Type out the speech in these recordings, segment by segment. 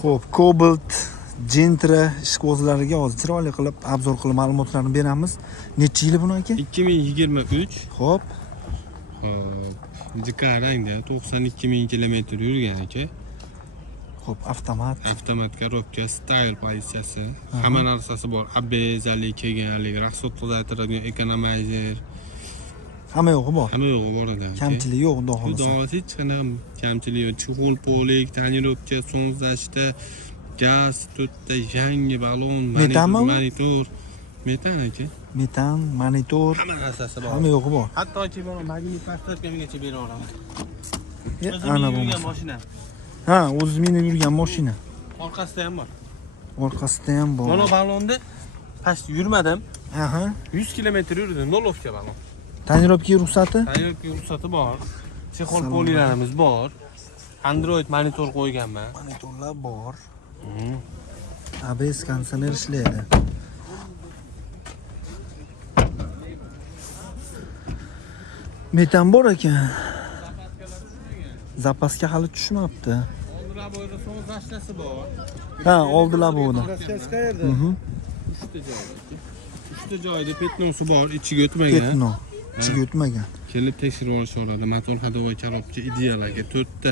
Xo'p, Cobalt Gentra ishqibozlariga hozir chiroyli qilib obzor qilib ma'lumotlarni beramiz. Necha yili buni aka? 2023. Xo'p. Jikarangda 92 ming kilometr yurgan aka. Xo'p, avtomat korobka, style pozitsiyasi, hamma narsasi bor. ABS'li kelganlik, rasxod tuzaytiradigan ekonomizer. hamma yo'g'i bor. Hamma yo'g'i bor edi. Kamchilik yo'q, xudo xolasa. Xudo hech qanaqa kamchilik yo'q. Chig'ul polik, tonirovka, sonzashda, gaz, to'rtta yangi balon, monitor. Metan aka. Metan, monitor, hamma narsasi bor. hamma yo'g'i bor. Hattoki buni magnit pasportgacha bera olaman. Ana bu mashina. Ha, o'zi minib yurgan mashina. Orqasida ham bor. Orqasida ham bor. Mana balonni past yurmadim. Aha. 100 kilometr yurdim. Nolovka balon. Tonirovka ruxsati? Tonirovka ruxsati bor. Chexol polilarimiz bor. Android monitor qo'yganman. Monitorlar bor. ABS konditsioner ishlaydi. Metan bor ekan. Zapaska hali tushmabdi. Oldilar bo'yda so'ng dashtasi bor. Ha, oldilar bo'yda. Dashtasi qayerda? 3ta joyda petnosi bor, ichiga o'tmagan. Petno. Ichiga o'tmagan. Kelib tekshirib olishadi. Motor hadovoy korobka ideal aka. 4ta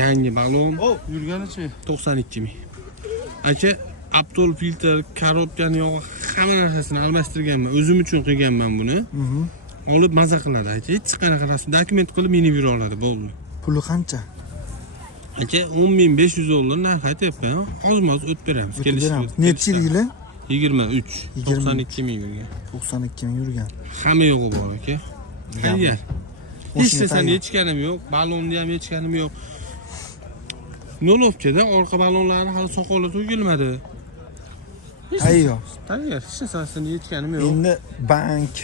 yangi balon. Yurganichi 92 ming. Aka, Aptol filtr, korobkani yog'i hamma narsasini almashtirganman. O'zim uchun qilganman buni. Olib maza qiladi aka. Hech qanaqa rasm dokument qilib minib yura oladi, bo'ldi. Puli qancha? Aka, 10.500 dollar narx aytyapman. Ozmoz o'tib beramiz. Kelishamiz. Necha yili? 23. 92 ming yurgan. 92 ming yurgan. Hamma yo'g'i bor aka. Tayyor. Hech narsani yechganim yo'q, balonni ham yechganim yo'q. Nolovkada orqa balonlari hali soqoli to'kilmadi. Tayyor. Tayyor. Hech narsani yechganim yo'q. Endi bank,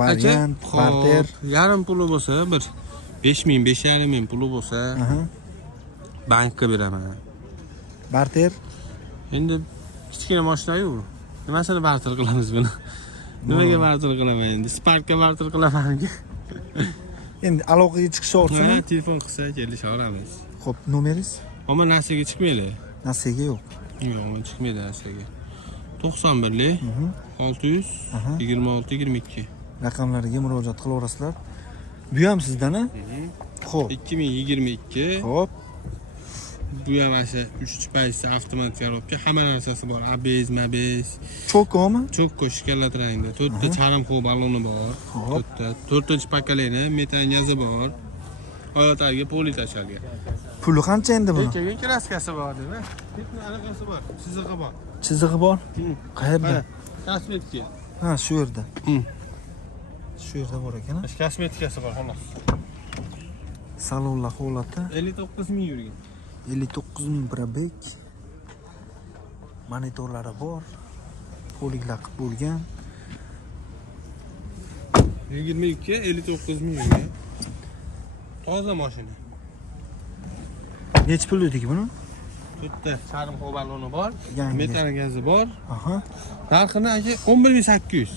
variant, barter, yarim puli bo'lsa, bir 5000, 5,5 puli bo'lsa, bankka beraman. barter. Endi kichkina mashina-yu. Nimasini barter qilamiz buni? Nimaga barter qilaman endi? Sparkka barter qilaman. Endi aloqaga chiqish o'rtasida telefon qilsa kelishaveramiz. Xo'p, nomeringiz? Ammo narsaga chiqmaydi. Narsaga yo'q. Yo'q, chiqmaydi narsaga. 91 600 26 22. Raqamlariga murojaat qilaverasizlar. Bu ham sizdan-a? Xo'p. 2022. Xo'p. Bu ham o'sha 3 paysi avtomat korobka, hamma narsasi bor. ABS, MABS. Cho'komi? Cho'kko shikolat rangda. 4ta charm xo'p baloni bor. 4ta pakaleni, metan gazi bor. Oyoqlarga poli tashalgan. Puli qancha endi buni? Keyin kraskasi bor dema. Ketni anaqasi bor, chizig'i bor. Chizig'i bor? Qayerda? Kosmetika. Ha, shu yerda. Shu yerda bor ekan. Kosmetikasi bor, xolos. Salonlar holati 59 ming yurgan. 59 ming probek. Monitorlari bor. Poliklar qilib bo'lgan. 22 59 ming yurgan. Toza mashina. Necha pul dedik buni? 4ta charm xo'p baloni bor. Yangi. Metan gazi bor. Aha. Narxini aka 11800.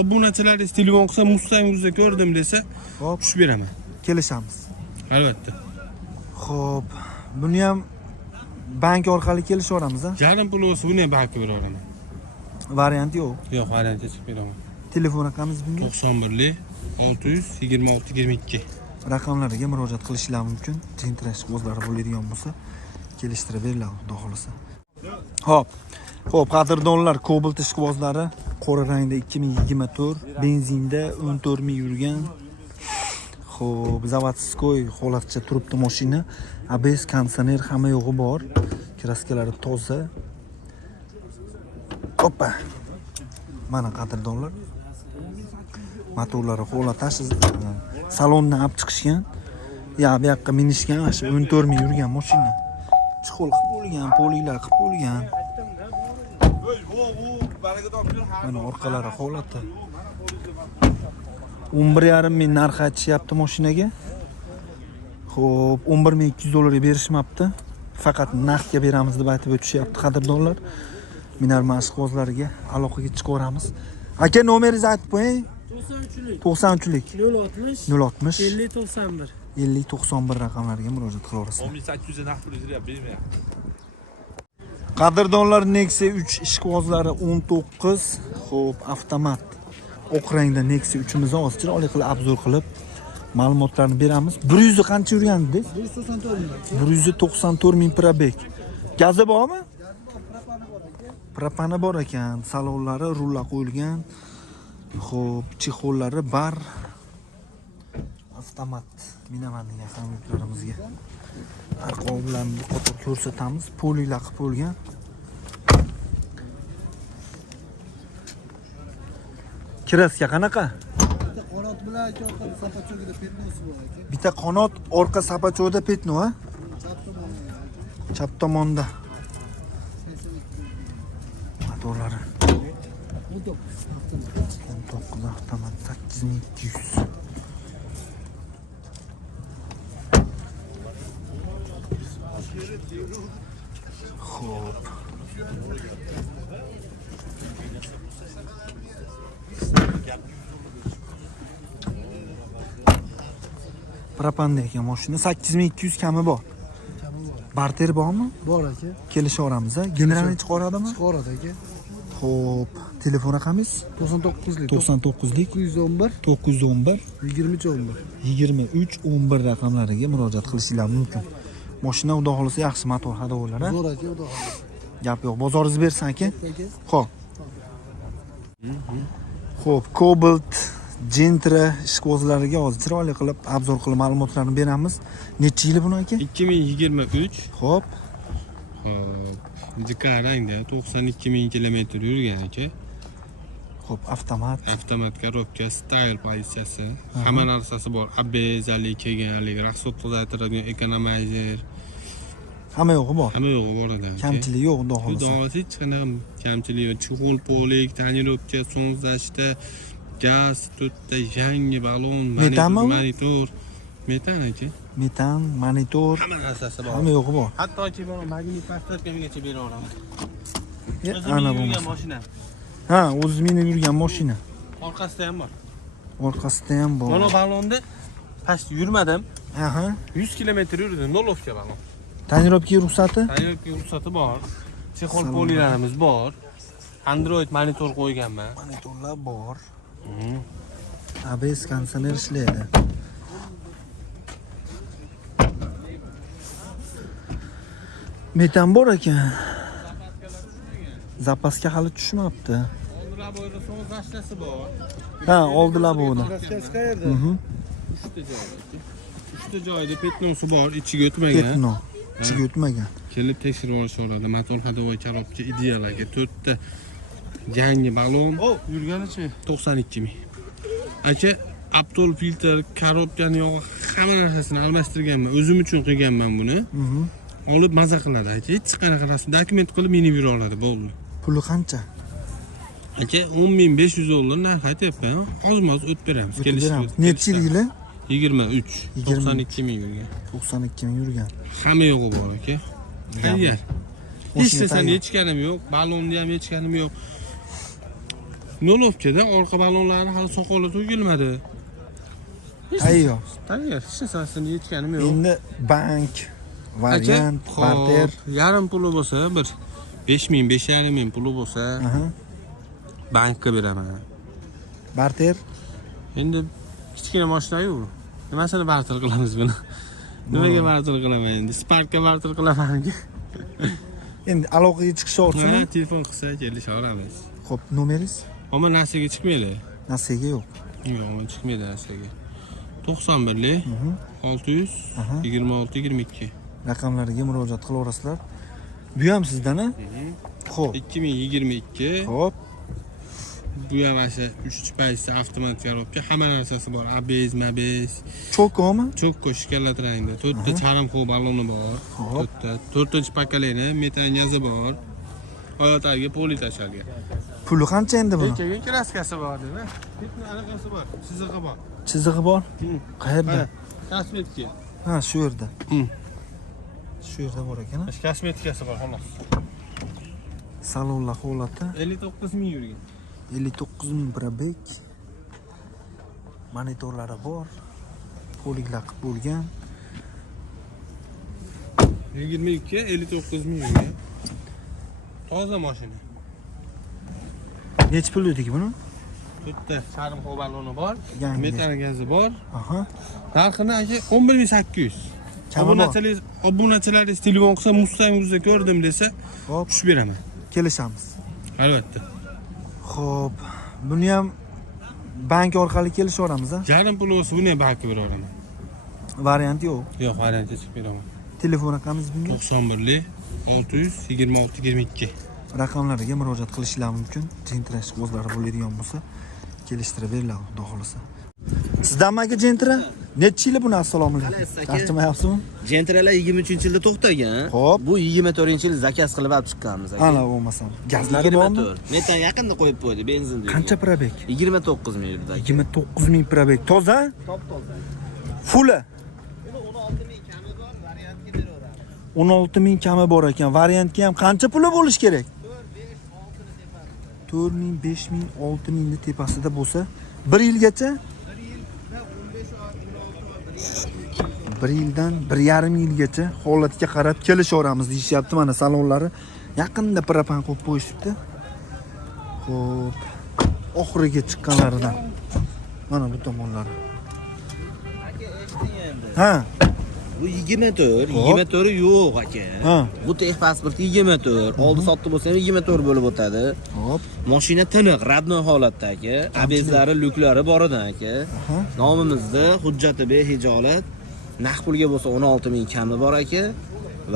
Obunachilaringiz telefon qilsa, Mustang o'zida ko'rdim desa, Xo'p, tushib beraman. kelishamiz. Albatta. Xo'p, buni ham bank orqali kelishaveramiz, a? Yarim pul bo'lsa buni ham bankka beraman. Variant yo'q. Yo'q, variantga chiqib beraman. Telefon raqamingiz bunga? 91 600 26 22. Raqamlariga murojaat qilishingiz mumkin. Gentrash o'zlari bo'ladigan bo'lsa, kelishtirib beriladi, xudo xolasa. Xo'p. Xo'p, qadrdonlar, Cobalt ishqibozlari qora rangda 2024, benzinda 14 ming yurgan. Xo'p, zavodskoy holatcha turibdi mashina. ABS konditsioner hamma yo'g'i bor. Kraskalari toza. Hoppa. Mana qadrdonlar. Motorlari holati salondan olib chiqishgan. Ya, bu yoqqa minishgan, 14 ming yurgan mashina. Chixol qilib bo'lgan, poliklar qilib bo'lgan. Mana orqalari holati. 11,5 ming narx aytishyapti mashinaga. Xo'p, 11.200 dollarga berishmabdi. Faqat naqdga beramiz deb aytib o'tishyapti qadrdonlar. Minar mashg'ulotlarga aloqaga chiqaveramiz. Aka, nomeringizni aytib qo'ying. 93lik. 060 060 50 91. 5091 raqamlariga murojaat qilaverasizlar. 10800 naqd pul uzayapti, bermayapti. Qadrdonlar Nexia 3 ishqibozlari 19. Xo'p, avtomat. Oq rangda Nexia 3imizni hozir chiroyli qilib obzor qilib ma'lumotlarni beramiz. 100 qancha yurgandi? 194 ming probeg. Gazi bormi? Propani bor ekan. Salonlari rulla qo'yilgan. Xo'p, chexollari bar. Avtomat. Minaman degan hamyurtlarimizga. Arqon bilan bir qator ko'rsatamiz. Polilar qilib bo'lgan. Kraska qanaqa? Qanot bilan orqa sapachogida petnosi bor ekan. Bitta qanot, orqa sapachogida petno, ha? Chap tomonda. Motorlari. 19 avtomat 8200. Xo'p. Propanda ekan mashina 8200 kami bor. Barter bormi? Bor aka. Kelishaveramiz, ha? Generalni chiqaradimi? Chiqaradi aka. Xo'p, telefon raqamingiz? 99lik 99lik 911 911 2311. 2311 raqamlariga murojaat qilishingiz mumkin. Mashina xudo xolisa yaxshi motor haydovlar, ha? Zo'r aka, xudo xohlasa. Gap yo'q, bozoringiz bersin aka. Aka. Xo'p. Xo'p, Cobalt Gentra ishqibozlariga hozir chiroyli qilib obzor qilib ma'lumotlarni beramiz. Necha yili buni aka? 2023. Xo'p. Dikar rangda 92 ming kilometr yurgan aka. Xo'p, avtomat. Avtomat korobka, style pozitsiyasi, hamma narsasi bor. ABS'li kelganlik, rasxod qiladigan ekonomizer, Hamma yo'g'i bor. hamma yo'g'i bor edi. Kamchilik yo'q, xudo Xudo xolisa. xohlasa hech qanaqa kamchilik yo'q. Chexol polik, tonirovka, sonzashda, gaz, to'rtta yangi balon, Metanmi bu? monitor. Metan aka. Metan, monitor, Hamma narsasi bor. hamma yo'g'i bor. Hattoki buni magnit pasportgacha bera olaman. Ana bu bo'lmasa. mashina. Ha, o'zi minib yurgan mashina. Orqasida ham bor. Orqasida ham bor. Mana balonda past yurmadim. Aha. 100 kilometr yurdim. Nolovka balon. Tonirovka ruxsati? Tayyorki ruxsati bor. Chexol polilarimiz bor. Android monitor qo'yganman. Monitorlar bor. ABS konditsioner ishlaydi. Metan bor ekan. Zapasga hali tushmabdi. Oldilar bo'yida so'ng zashtasi bor. Ha, oldilar bo'ldi. Kraskasi qayerda? Uchta joyda petnosi bor, ichiga o'tmagan. Petno. Ichiga o'tmagan. Kelib tekshirib olishadi. Motor hadovoy korobka idealga 4 ta yangi balon. Yurganichi? 92 ming. Aka, Aptol filtr, korobkani yog'i hamma narsasini almashtirganman. O'zim uchun qilganman buni. Olib maza qiladi. Aka, hech qanaqa rasm dokument qilib minib yura oladi, bo'ldi. Puli qancha? Aka, 10.500 dollar narx aytyapman. Hozir o'tib beramiz. Beramiz. Necha yili? 23. 22. 92 ming yurgan. 92 ming yurgan. Hamma yo'g'i bor aka. Tayyor. Hech narsani yechganim yo'q, balonni ham yechganim yo'q. Nolovkada orqa balonlari hali soqoli to'kilmadi. Tayyor. Tayyor, hech narsani yechganim yo'q. Endi bank, variant, Aka, barter. yarim puli bo'lsa, bir 5000, 5,5 puli bo'lsa, Aha. bankka beraman. Barter. Endi kichkina mashina-yu. Nimasini barter qilamiz buni? Nimaga barter qilaman endi? Sparkka barter qilaman. Endi aloqaga chiqishaversin. Telefon qilsa kelishaveramiz. Xo'p, nomeringiz? Ammo narsaga chiqmaydi. Nasiyaga yo'q. Yo'q, chiqmaydi narsaga. 91lik 600 26 22. Raqamlariga murojaat qilaverasizlar. Bu ham sizdan, a? Xo'p. 2022. Xo'p. Bu ham o'sha 3 paysi avtomat korobka, hamma narsasi bor. ABS, MABS. Cho'komi? Chokko shikolat rangda. 4 ta charm xo'p baloni bor. Xo'p. 4-chi pokoleniya metan gazi bor. Oyoqlarga poli tashalgan. Puli qancha endi buni? Keyin kraskasi bor deb. Ketni anaqasi bor, chizig'i bor. Chizig'i bor? Qayerda? Kosmetika. Ha, shu yerda. Shu yerda bor ekan. Kosmetikasi bor, xolos. Salonlar holati 59 ming yurgan. 59 ming probeg. Monitorlari bor. Ko'liklar qilib bo'lgan. 22 59 ming euro. Toza mashina. Necha pul dedik buni? To'rtta charm baloni bor, Yangi. metan gazi bor. Aha. Narxini aka 11800. Kami bor. Obunachilaringiz telefon qilsa Mustang'ni ko'rdim desa, Hop, tushib beraman. kelishamiz. Albatta. Xo'p, buni ham bank orqali kelishaveramiz, a? Yarim pul bo'lsa buni ham balki beraman. Variant yo'q. Yo'q, variant chiqib beraman. Telefon raqamingiz bunga? 91 626 22. Raqamlariga murojaat qilishingiz mumkin. Gentrash o'zlari bo'ladigan bo'lsa, kelishtirib beriladi, xudo xolasa. Sizdanmi aka Gentra? Necha yil buni? Assalomu alaykum. Tarjimayapsizmi? Gentralar 23-yilda to'xtagan. Xo'p. Bu 24-yil zakaz qilib olib chiqqanmiz aka. Ana bo'lmasam. Gazlari bormi? 24. Metan yaqinda qo'yib qo'ydi, benzin deydi. Qancha probek? 29 ming yurdi aka. 29 ming probek. Toza? Top-toza. Fuli. 16 ming kami bor variant. 16 ming kami bor ekan. Variantga ham qancha puli bo'lish kerak? 4 ming, 5 ming, 6 mingni tepasida bo'lsa, 1 yilgacha? 1 yildan 1,5 yilgacha holatiga qarab kelishaveramiz deyishyapti. Mana salonlari yaqinda propan qo'yib qo'yishibdi. Xo'p, oxiriga chiqqanlaridan. Mana bu tomonlari. Aka eshiting endi. Ha, Bu 24, Xo'p. 24 yo'q aka. ha. Bu texpasport 24. Oldi sotdi bo'lsa ham 24 bo'lib o'tadi. Hop. Mashina tiniq, radno holatda aka. Abezlari, lyuklari bor edi aka. Aha. Nomimizda hujjati behijolat. Naqd pulga bo'lsa 16 ming kami bor aka.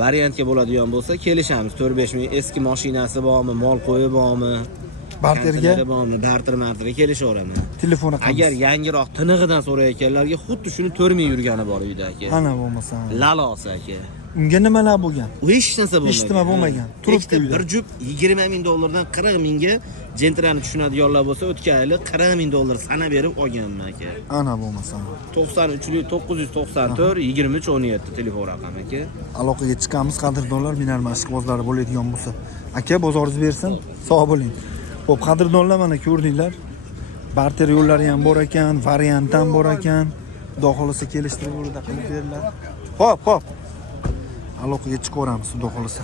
Variantga bo'ladigan bo'lsa kelishamiz. 4-5 ming eski mashinasi bormi, mol qo'yi bormi? Barterga Kanslari bormi? Barter kelishaveraman. telefon raqami. Agar yangiroq tinig'idan so'rayotganlarga xuddi shuni 4 ming yurgani bor uyda aka. Ana bo'lmasa. Lalos aka. Unga nimalar bo'lgan? U hech narsa bo'lmagan. Hech nima bo'lmagan. Turibdi uyda. Bir jup 20 ming dollardan 40 mingga Gentrani tushunadiganlar bo'lsa o'tgan yili 40 ming dollar sanab berib olganman aka. Ana bo'lmasa. 93 994 23 17 telefon raqami aka. Aloqaga chiqamiz, qadrdonlar, mineral mashqbozlari bo'ladigan bo'lsa. Aka, bozoringiz bersin, sog' bo'ling. Xo'p, qadrdonlar, mana ko'rdinglar. Barter yo'llari ham bor ekan, variant ham bor ekan. Xudo xolasa kelishtirib yo'lida qilib beriladi. Xo'p. Aloqaga chiqaveramiz, xudo xolasa.